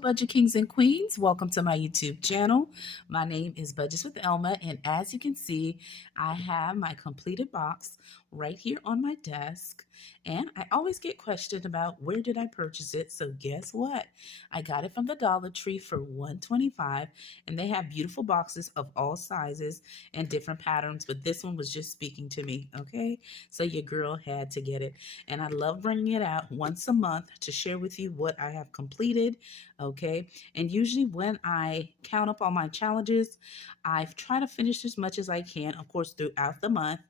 Budget Kings and Queens, welcome to my YouTube channel. My name is Budgets with Elma, and as you can see, I have my completed box right here on my desk. And I always get questioned about where did I purchase it. So guess what? I got it from the Dollar Tree for $1.25, and they have beautiful boxes of all sizes and different patterns, but this one was just speaking to me, okay? So your girl had to get it. And I love bringing it out once a month to share with you what I have completed. Okay. And usually when I count up all my challenges, I try to finish as much as I can, of course, throughout the month.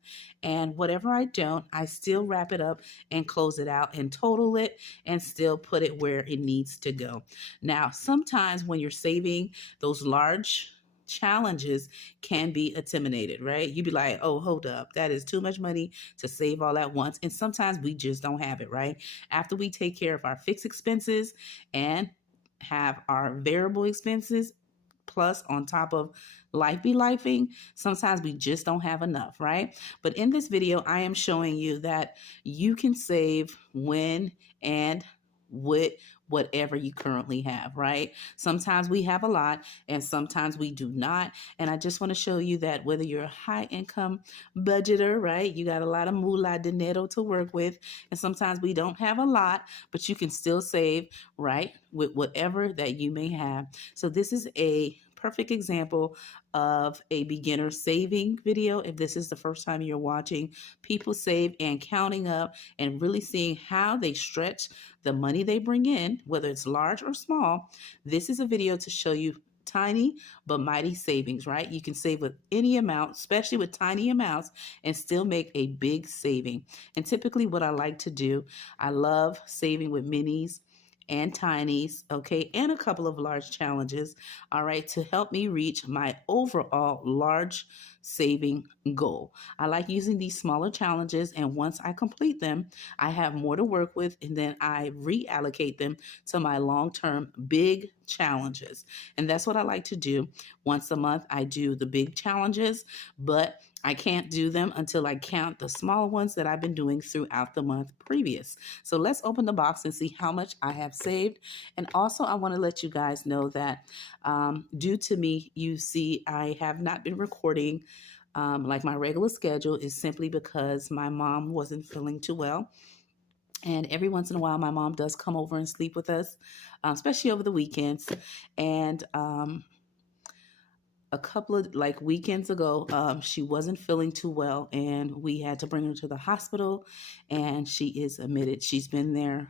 And whatever I don't, I still wrap it up and close it out and total it and still put it where it needs to go. Now, sometimes when you're saving, those large challenges can be intimidated, right? You'd be like, oh, hold up, that is too much money to save all at once. And sometimes we just don't have it, right? After we take care of our fixed expenses and have our variable expenses plus on top of life be lifing, sometimes we just don't have enough, right? But in this video, I am showing you that you can save when and with whatever you currently have, right? Sometimes we have a lot and sometimes we do not. And I just want to show you that whether you're a high income budgeter, right? You got a lot of moolah dinero to work with. And sometimes we don't have a lot, but you can still save, right? With whatever that you may have. So this is a perfect example of a beginner saving video. If this is the first time you're watching people save and counting up and really seeing how they stretch the money they bring in, whether it's large or small, this is a video to show you tiny but mighty savings, right? You can save with any amount, especially with tiny amounts, and still make a big saving. And typically what I like to do, I love saving with minis and tinies, okay, and a couple of large challenges, all right, to help me reach my overall large saving goal. I like using these smaller challenges, and once I complete them, I have more to work with, and then I reallocate them to my long-term big challenges. And that's what I like to do. Once a month, I do the big challenges, but I can't do them until I count the smaller ones that I've been doing throughout the month previous. So let's open the box and see how much I have saved. And also I want to let you guys know that due to me, you see, I have not been recording like my regular schedule is simply because my mom wasn't feeling too well. And every once in a while, my mom does come over and sleep with us, especially over the weekends. And a couple of weekends ago, she wasn't feeling too well and we had to bring her to the hospital, and she is admitted. She's been there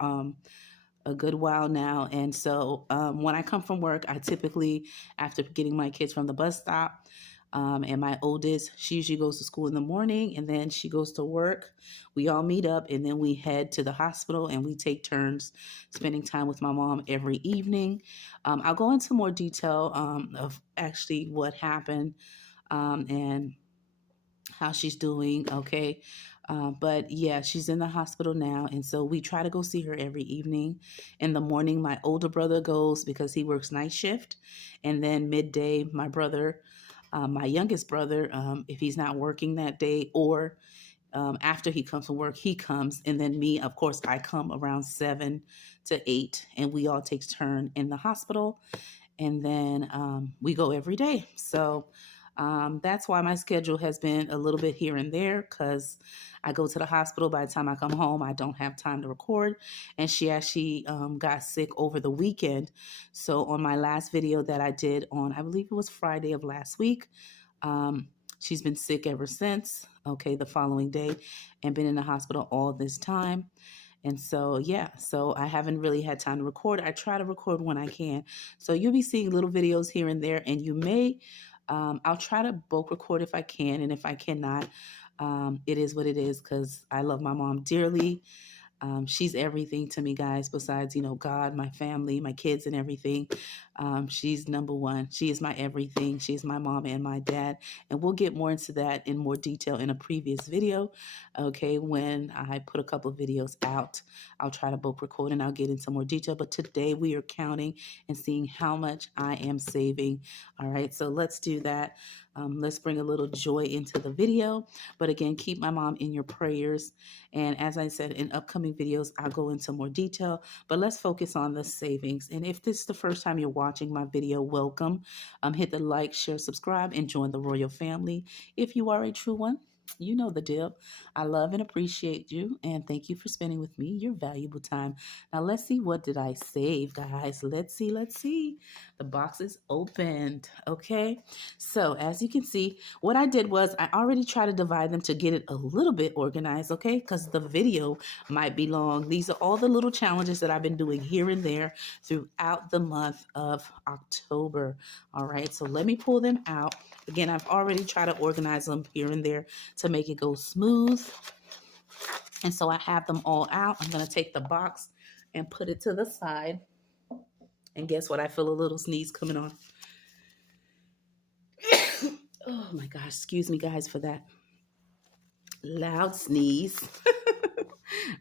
a good while now. And so when I come from work, I typically, after getting my kids from the bus stop, and my oldest, she usually goes to school in the morning and then she goes to work. We all meet up and then we head to the hospital and we take turns spending time with my mom every evening. I'll go into more detail of actually what happened and how she's doing, okay? But yeah, she's in the hospital now. And so we try to go see her every evening. In the morning, my older brother goes because he works night shift. And then midday, my brother, my youngest brother, if he's not working that day or after he comes from work, he comes. And then me, of course, I come around 7 to 8 and we all take turn in the hospital. And then we go every day. So that's why my schedule has been a little bit here and there, because I go to the hospital. By the time I come home, I don't have time to record. And she actually got sick over the weekend. So on my last video that I did on, I believe it was Friday of last week, she's been sick ever since, okay, the following day, and been in the hospital all this time. And so, yeah, so I haven't really had time to record. I try to record when I can. So you'll be seeing little videos here and there, and you may, I'll try to bulk record if I can. And if I cannot, it is what it is, because I love my mom dearly. She's everything to me, guys, besides, you know, God, my family, my kids and everything. She's number one. She is my everything. She's my mom and my dad. And we'll get more into that in more detail in a previous video. Okay, when I put a couple of videos out, I'll try to both record and I'll get into more detail. But today we are counting and seeing how much I am saving. All right, so let's do that. Let's bring a little joy into the video. But again, keep my mom in your prayers. And as I said, in upcoming videos, I'll go into more detail. But let's focus on the savings. And if this is the first time you're watching my video, welcome. Hit the like, share, subscribe, and join the royal family. If you are a true one, you know the deal. I love and appreciate you, and thank you for spending with me your valuable time. Now let's see, what did I save, guys? Let's see. The box is opened. Okay, so as you can see, what I did was I already tried to divide them to get it a little bit organized, okay, because the video might be long. These are all the little challenges that I've been doing here and there throughout the month of October. All right, so let me pull them out. Again, I've already tried to organize them here and there to make it go smooth. And so I have them all out. I'm going to take the box and put it to the side. And guess what? I feel a little sneeze coming on. Oh my gosh, excuse me guys for that loud sneeze.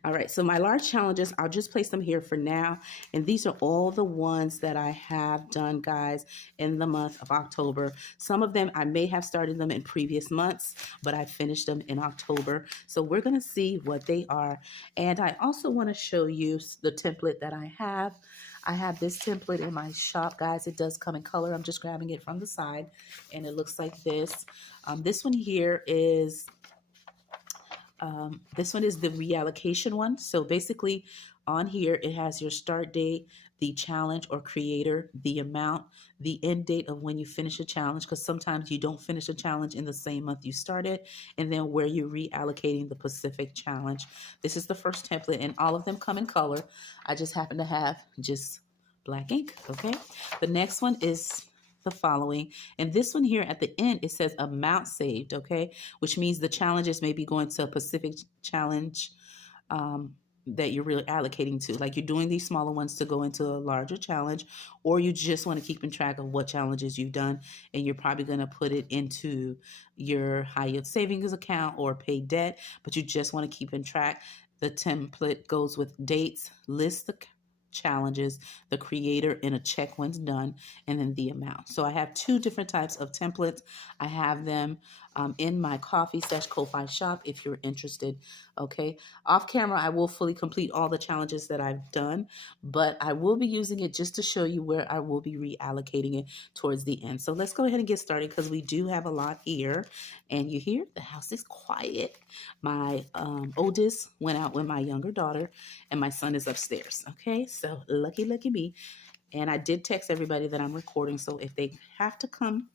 All right, so my large challenges, I'll just place them here for now. And these are all the ones that I have done, guys, in the month of October. Some of them, I may have started them in previous months, but I finished them in October. So we're going to see what they are. And I also want to show you the template that I have. I have this template in my shop, guys. It does come in color. I'm just grabbing it from the side, and it looks like this. This one here is... this one is the reallocation one. So basically on here, it has your start date, the challenge or creator, the amount, the end date of when you finish a challenge, because sometimes you don't finish a challenge in the same month you started, and then where you're reallocating the Pacific challenge. This is the first template, and all of them come in color. I just happen to have just black ink, okay? The next one is the following, and this one here at the end, it says amount saved, okay, which means the challenges may be going to a Pacific challenge that you're really allocating to, like you're doing these smaller ones to go into a larger challenge, or you just want to keep in track of what challenges you've done, and you're probably going to put it into your high yield savings account or pay debt, but you just want to keep in track. The template goes with dates, list the challenges, the creator, and a check once done, and then the amount. So I have two different types of templates. I have them in my Ko-fi shop if you're interested. Okay, off camera I will fully complete all the challenges that I've done, but I will be using it just to show you where I will be reallocating it towards the end. So let's go ahead and get started, because we do have a lot here. And you hear the house is quiet. My oldest went out with my younger daughter, and my son is upstairs. Okay, so lucky me. And I did text everybody that I'm recording, so if they have to come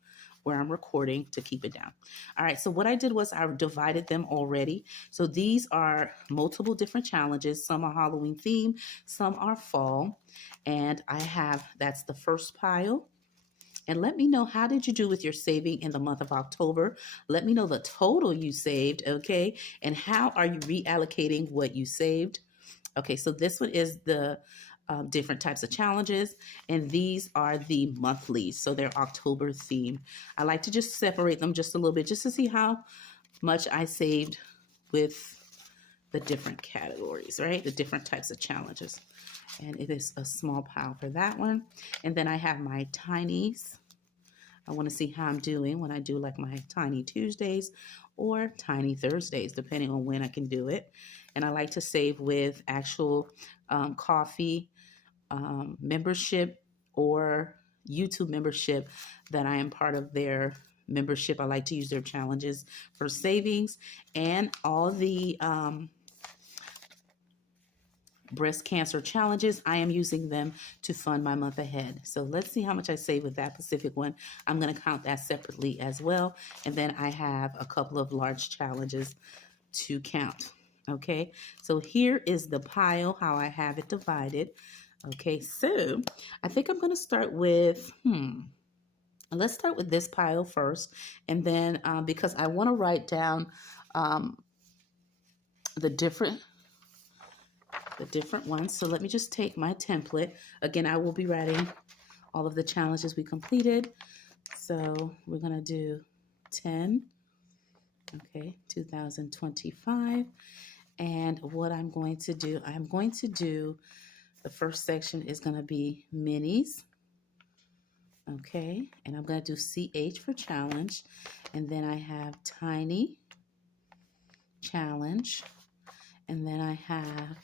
where I'm recording, to keep it down. All right, so what I did was I divided them already. So these are multiple different challenges. Some are Halloween themed, some are fall. And I have, that's the first pile. And let me know, how did you do with your saving in the month of October? Let me know the total you saved, okay? And how are you reallocating what you saved? Okay, so this one is the different types of challenges, and these are the monthlies, so they're October themed. I like to just separate them just a little bit, just to see how much I saved with the different categories, right? The different types of challenges. And it is a small pile for that one. And then I have my tinies. I want to see how I'm doing when I do like my Tiny Tuesdays or Tiny Thursdays, depending on when I can do it. And I like to save with actual coffee membership or YouTube membership that I am part of their membership. I like to use their challenges for savings, and all the breast cancer challenges, I am using them to fund my month ahead. So let's see how much I save with that Pacific one. I'm going to count that separately as well. And then I have a couple of large challenges to count. Okay, so here is the pile, how I have it divided. Okay, so I think I'm going to start with, let's start with this pile first. And then because I want to write down the different ones. So let me just take my template. Again, I will be writing all of the challenges we completed. So we're going to do 10, okay, 2025. And what I'm going to do, the first section is going to be minis. Okay, and I'm going to do CH for challenge. And then I have tiny, challenge. And then I have,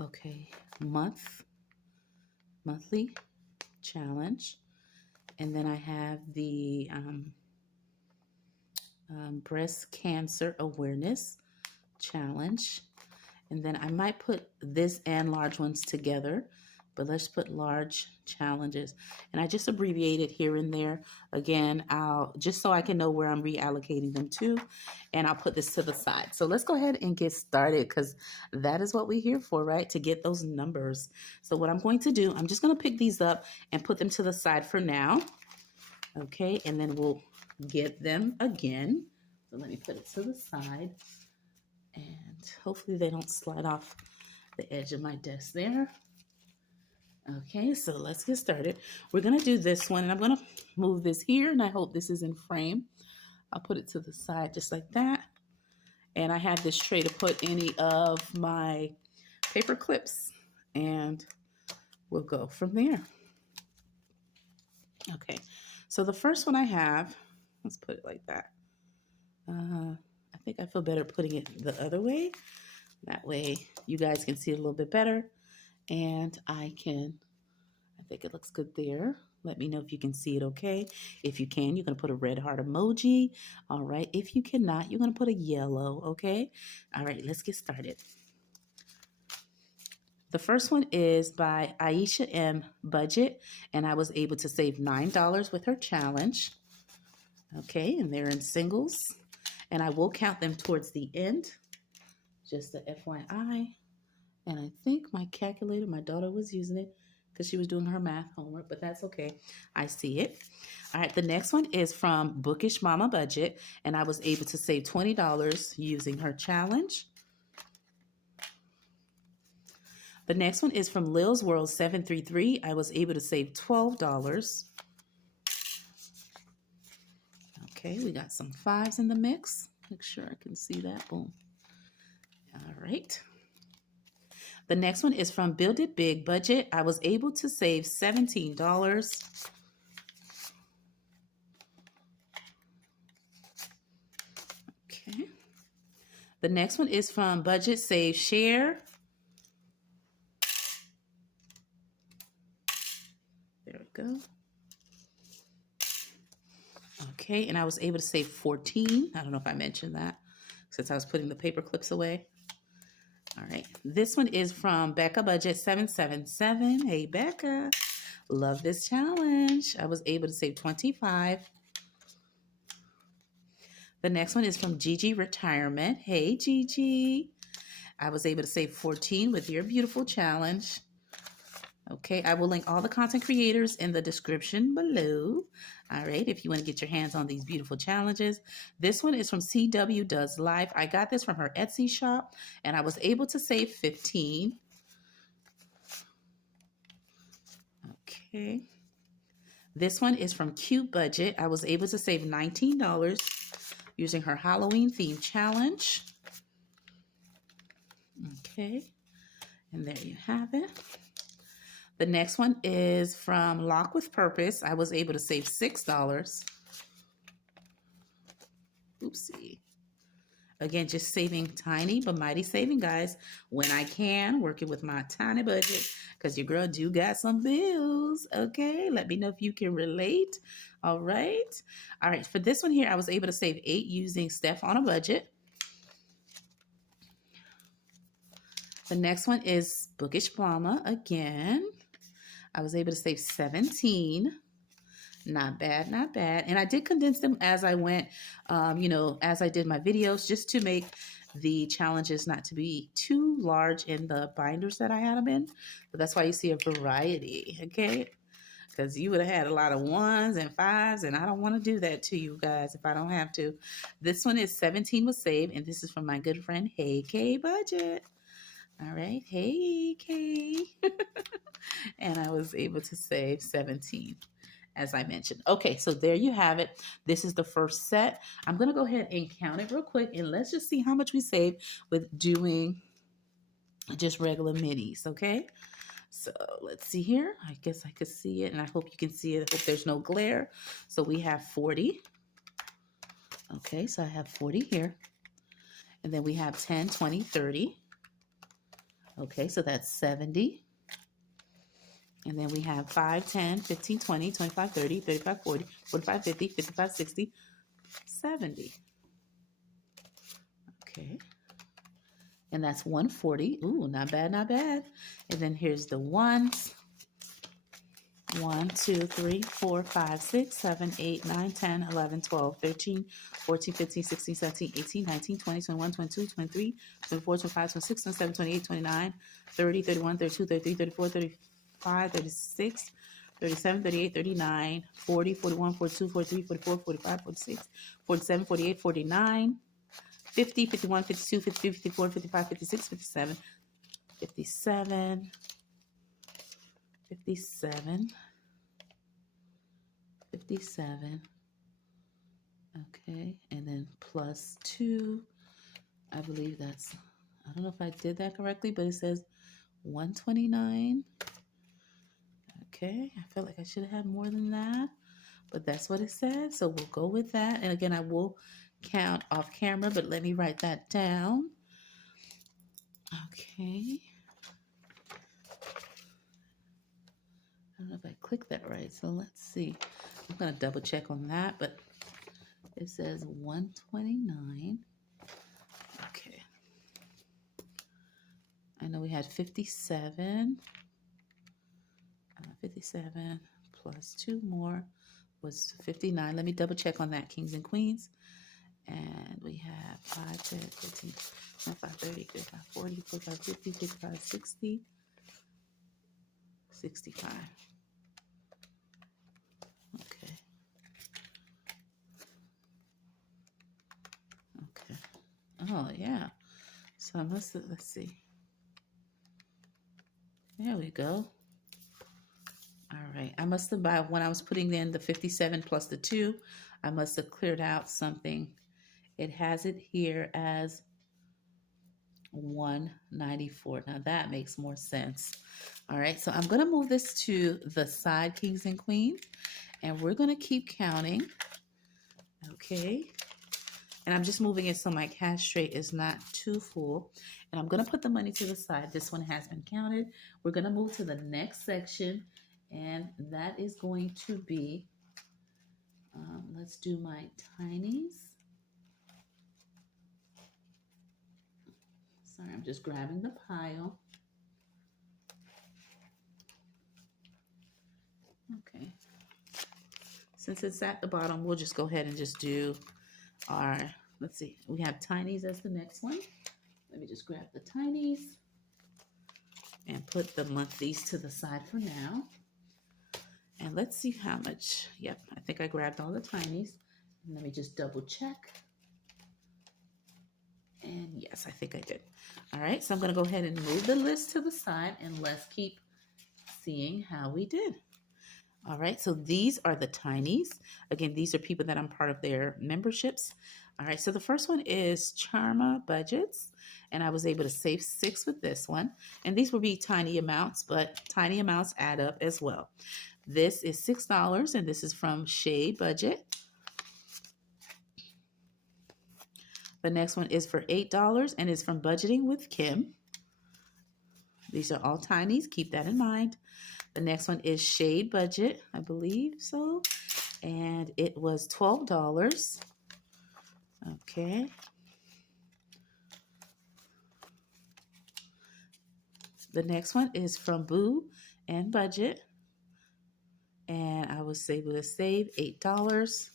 okay, monthly, challenge. And then I have the breast cancer awareness challenge. And then I might put this and large ones together, but let's put large challenges. And I just abbreviated here and there. Again, I'll just so I can know where I'm reallocating them to, and I'll put this to the side. So let's go ahead and get started, because that is what we're here for, right? To get those numbers. So what I'm going to do, I'm just going to pick these up and put them to the side for now. Okay, and then we'll get them again. So let me put it to the side. And hopefully they don't slide off the edge of my desk there. Okay, so let's get started. We're going to do this one, and I'm going to move this here, and I hope this is in frame. I'll put it to the side just like that. And I have this tray to put any of my paper clips, and we'll go from there. Okay, so the first one I have, let's put it like that. I think I feel better putting it the other way. That way you guys can see it a little bit better. And I think it looks good there. Let me know if you can see it okay. If you can, you're going to put a red heart emoji. All right. If you cannot, you're going to put a yellow. Okay. All right. Let's get started. The first one is by Aisha M. Budget, and I was able to save $9 with her challenge. Okay. And they're in singles. And I will count them towards the end, just a FYI. And I think my calculator, my daughter was using it because she was doing her math homework, but that's okay. I see it. All right, the next one is from Bookish Mama Budget, and I was able to save $20 using her challenge. The next one is from Lil's World 733. I was able to save $12. Okay, we got some fives in the mix. Make sure I can see that. Boom. All right. The next one is from Build It Big Budget. I was able to save $17. Okay. The next one is from Budget Save Share. There we go. Okay, and I was able to save 14. I don't know if I mentioned that since I was putting the paper clips away. All right, this one is from Becca Budget 777. Hey, Becca, love this challenge. I was able to save 25. The next one is from Gigi Retirement. Hey, Gigi. I was able to save 14 with your beautiful challenge. Okay, I will link all the content creators in the description below. All right, if you want to get your hands on these beautiful challenges. This one is from CW Does Life. I got this from her Etsy shop, and I was able to save 15. Okay. This one is from Cute Budget. I was able to save $19 using her Halloween theme challenge. Okay, and there you have it. The next one is from Lock with Purpose. I was able to save $6. Oopsie. Again, just saving tiny but mighty saving, guys, when I can, working with my tiny budget, because your girl do got some bills. Okay, let me know if you can relate. All right. All right, for this one here, I was able to save 8 using Steph on a Budget. The next one is Bookish Mama again. I was able to save 17. Not bad, not bad. And I did condense them as I went, as I did my videos, just to make the challenges not to be too large in the binders that I had them in. But that's why you see a variety, okay? Because you would have had a lot of 1s and 5s, and I don't want to do that to you guys if I don't have to. This one is 17 was saved, and this is from my good friend, Hey K Budget. All right, hey K. And I was able to save 17, as I mentioned. Okay, so there you have it. This is the first set. I'm going to go ahead and count it real quick, and let's just see how much we saved with doing just regular minis, okay? So let's see here. I guess I could see it, and I hope you can see it. I hope there's no glare. So we have 40. Okay, so I have 40 here. And then we have 10, 20, 30. Okay, so that's 70. And then we have 5, 10, 15, 20, 25, 30, 35, 40, 45, 50, 55, 60, 70. Okay. And that's 140. Ooh, not bad, not bad. And then here's the ones. 1, 2, 3, 4, 5, 6, 7, 8, 9, 10, 11, 12, 13, 14, 15, 16, 17, 18, 19, 20, 21, 22, 23, 24, 25, 26, 27, 28, 29, 30, 31, 32, 33, 34, 35, 36, 37, 38, 39, 40, 41, 42, 43, 44, 45, 46, 47, 48, 49, 50, 51, 52, 53, 54, 55, 56, 57, 57, 57, 57. Okay, and then plus 2. I believe that's, I don't know if I did that correctly, but it says 129. Okay, I feel like I should have had more than that, but that's what it said, so we'll go with that. And again, I will count off camera, but let me write that down. Okay. I don't know if I clicked that right, so let's see. I'm going to double check on that, but it says 129. Okay. I know we had 57. 57 plus 2 more was 59. Let me double check on that, kings and queens. And we have 5, 10, 15, 25, 30, 35, 40, 45, 50, 55, 60, 65. Okay. Okay. Oh, yeah. So I must have, let's see. There we go. All right. I must have, by when I was putting in the 57 plus the 2, I must have cleared out something. It has it here as 194. Now that makes more sense. All right. So I'm going to move this to the side, kings and queens, and we're going to keep counting. Okay. And I'm just moving it so my cash tray is not too full. And I'm going to put the money to the side. This one has been counted. We're going to move to the next section. And that is going to be, let's do my tinies. Sorry, I'm just grabbing the pile. Okay. Since it's at the bottom, we'll just go ahead and just do our, let's see, we have tinies as the next one. Let me just grab the tinies and put the monthlies to the side for now. And let's see how much. Yep, I think I grabbed all the tinies. And let me just double check. And yes, I think I did. All right, so I'm going to go ahead and move the list to the side, and let's keep seeing how we did. All right, so these are the tinies. Again, these are people that I'm part of their memberships. All right, so the first one is Charma Budgets, and I was able to save 6 with this one. And these will be tiny amounts, but tiny amounts add up as well. This is $6, and this is from Shade Budget. The next one is for $8, and it's from Budgeting with Kim. These are all tinies. Keep that in mind. The next one is Shade Budget, I believe so. And it was $12. Okay. The next one is from Boo and Budget. And I was able to save $8.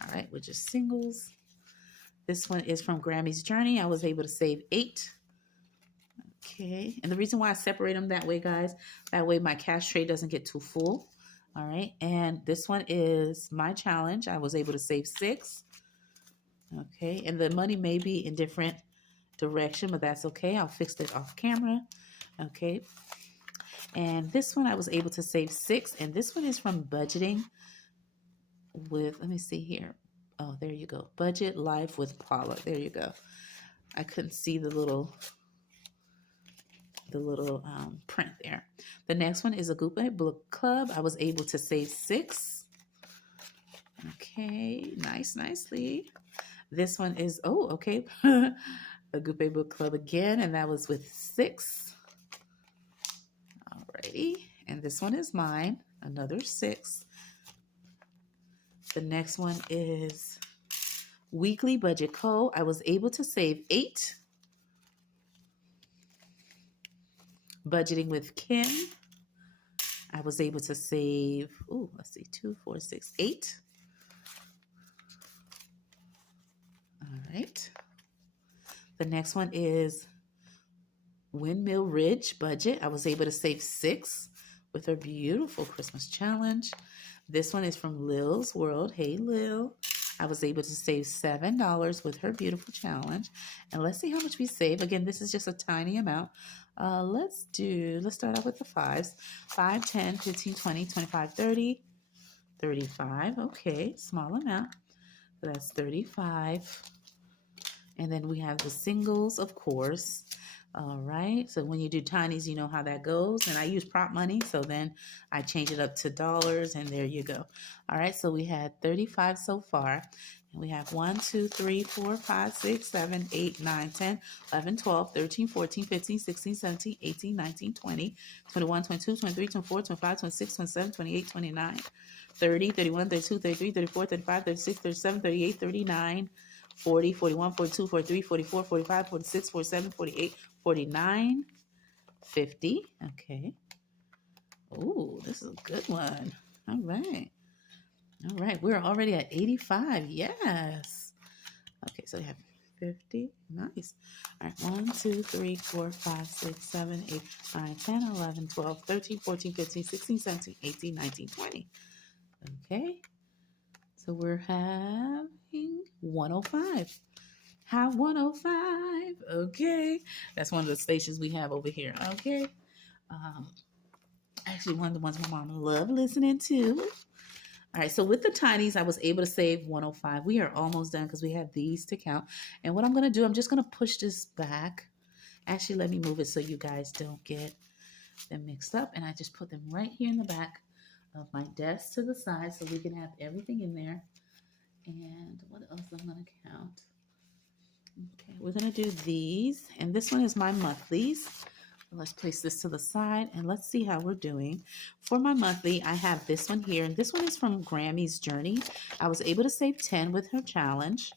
All right, with just singles. This one is from Grammy's Journey. I was able to save $8. Okay, and the reason why I separate them that way, guys, that way my cash tray doesn't get too full. All right, and this one is My Challenge. I was able to save $6. Okay, and the money may be in different direction, but that's okay. I'll fix it off camera. Okay, and this one I was able to save $6, and this one is from Budgeting with, let me see here. Oh, there you go. Budget Life with Paula. There you go. I couldn't see the little the little print there. The next one is a Group Book Club. I was able to save 6. Okay, nicely. This one is, oh, okay, a Group Book Club again, and that was with 6. Alrighty, and this one is mine, another 6. The next one is Weekly Budget Co. I was able to save 8. Budgeting with Kim, I was able to save, ooh, let's see, 2, 4, 6, 8. All right. The next one is Windmill Ridge Budget. I was able to save 6 with her beautiful Christmas challenge. This one is from Lil's World. Hey, Lil. I was able to save $7 with her beautiful challenge. And let's see how much we save. Again, this is just a tiny amount. Let's start out with the 5s. 5, 10, 15, 20, 25, 30, 35. Okay, small amount. So that's 35. And then we have the singles, of course. All right, so when you do tinies, you know how that goes. And I use prop money, so then I change it up to dollars, and there you go. All right, so we had 35 so far. And we have 1, 2, 3, 4, 5, 6, 7, 8, 9, 10, 11, 12, 13, 14, 15, 16, 17, 18, 19, 20, 21, 22, 23, 24, 25, 26, 27, 28, 29, 30, 31, 32, 33, 34, 35, 36, 37, 38, 39, 40, 41, 42, 43, 44, 45, 46, 47, 48, 49, 50. Okay. Oh, this is a good one. All right. All right. We're already at 85. Yes. Okay. So we have 50. Nice. All right. 1, 2, 3, 4, 5, 6, 7, 8, 9, 10, 11, 12, 13, 14, 15, 16, 17, 18, 19, 20. Okay. So we're having 105. Have 105. Okay. That's one of the stations we have over here. Okay. Actually, one of the ones my mom loved listening to. All right. So with the tinies, I was able to save 105. We are almost done because we have these to count. And what I'm going to do, I'm just going to push this back. Actually, let me move it so you guys don't get them mixed up. And I just put them right here in the back of my desk to the side so we can have everything in there. And what else I'm going to count? Okay, we're going to do these. And this one is my monthlies. Let's place this to the side and let's see how we're doing. For my monthly, I have this one here. And this one is from Grammy's Journey. I was able to save 10 with her challenge.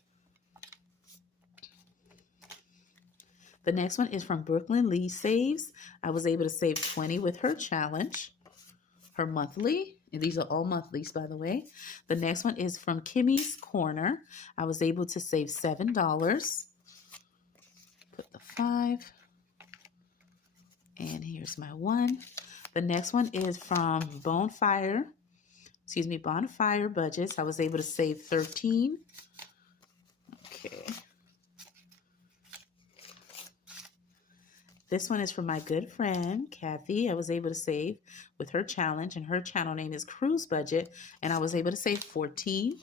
The next one is from Brooklyn Lee Saves. I was able to save 20 with her challenge. Her monthly. And these are all monthlies, by the way. The next one is from Kimmy's Corner. I was able to save $7. Put the 5. And here's my 1. The next one is from Bonfire Budgets. I was able to save 13. Okay. This one is from my good friend, Kathy. I was able to save with her challenge, and her channel name is Cruise Budget, and I was able to save 14.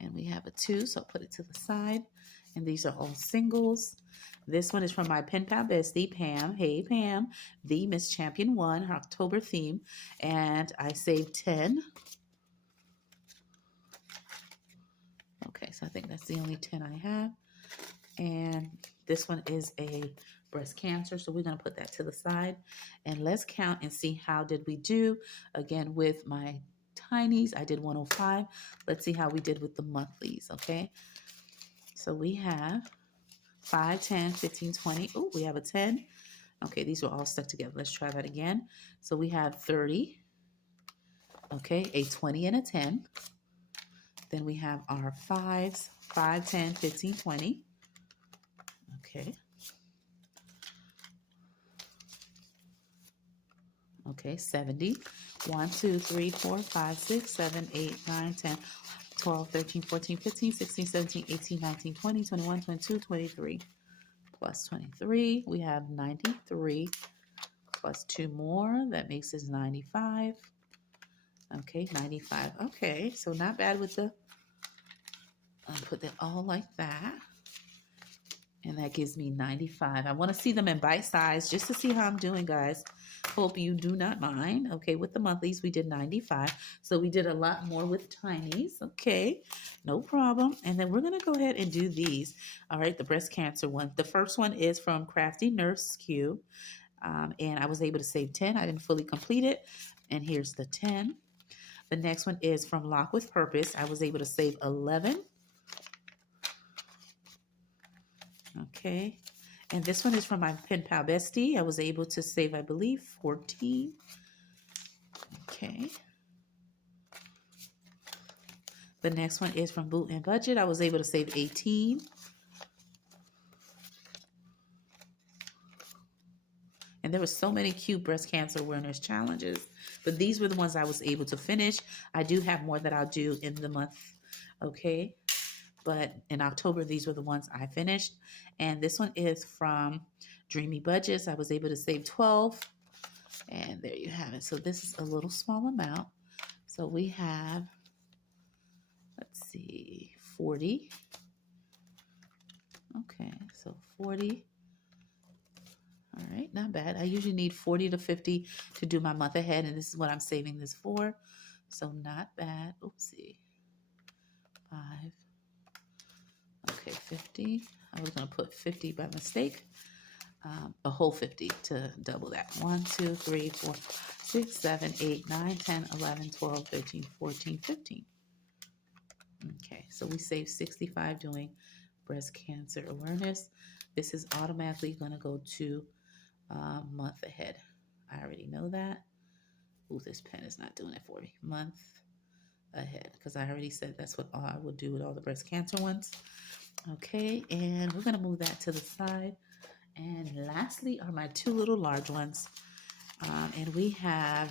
And we have a 2, so I'll put it to the side. And these are all singles. This one is from my pen pal bestie, Pam. Hey, Pam. The Miss Champion 1, her October theme. And I saved 10. Okay, so I think that's the only 10 I have. And this one is a breast cancer, so we're going to put that to the side. And let's count and see how did we do. Again, with my tinies, I did 105. Let's see how we did with the monthlies, okay? So we have 5, 10, 15, 20. Oh, we have a 10. Okay, these were all stuck together. Let's try that again. So we have 30. Okay, a 20 and a 10. Then we have our 5s, 5, 10, 15, 20. Okay. Okay, 70. 1, 2, 3, 4, 5, 6, 7, 8, 9, 10, 12, 13, 14, 15, 16, 17, 18, 19, 20, 21, 22, 23. Plus 23, we have 93. Plus 2 more, that makes us 95. Okay, 95. Okay, so not bad with the, I'll put that all like that. And that gives me 95. I want to see them in bite size just to see how I'm doing, guys. Hope you do not mind. Okay, with the monthlies, we did 95. So we did a lot more with tinies. Okay, no problem. And then we're going to go ahead and do these. All right, the breast cancer one. The first one is from Crafty Nurse Q. And I was able to save 10. I didn't fully complete it. And here's the 10. The next one is from Lock with Purpose. I was able to save 11. Okay. And this one is from my pen pal bestie. I was able to save, I believe, 14. Okay. The next one is from Boot and Budget. I was able to save 18. And there were so many cute breast cancer awareness challenges, but these were the ones I was able to finish. I do have more that I'll do in the month. Okay. But in October, these were the ones I finished. And this one is from Dreamy Budgets. I was able to save 12. And there you have it. So this is a little small amount. So we have, let's see, 40. Okay, so 40. All right, not bad. I usually need 40 to 50 to do my month ahead. And this is what I'm saving this for. So not bad. Oopsie. 5. Okay, 50. I was going to put 50 by mistake. A whole 50 to double that. 1, 2, 3, 4, 6, 7, 8, 9, 10, 11, 12, 13, 14, 15. Okay, so we saved 65 doing breast cancer awareness. This is automatically going to go to month ahead. I already know that. Ooh, this pen is not doing it for me. Month ahead, because I already said that's what I would do with all the breast cancer ones. Okay, and we're going to move that to the side. And lastly are my 2 little large ones. And we have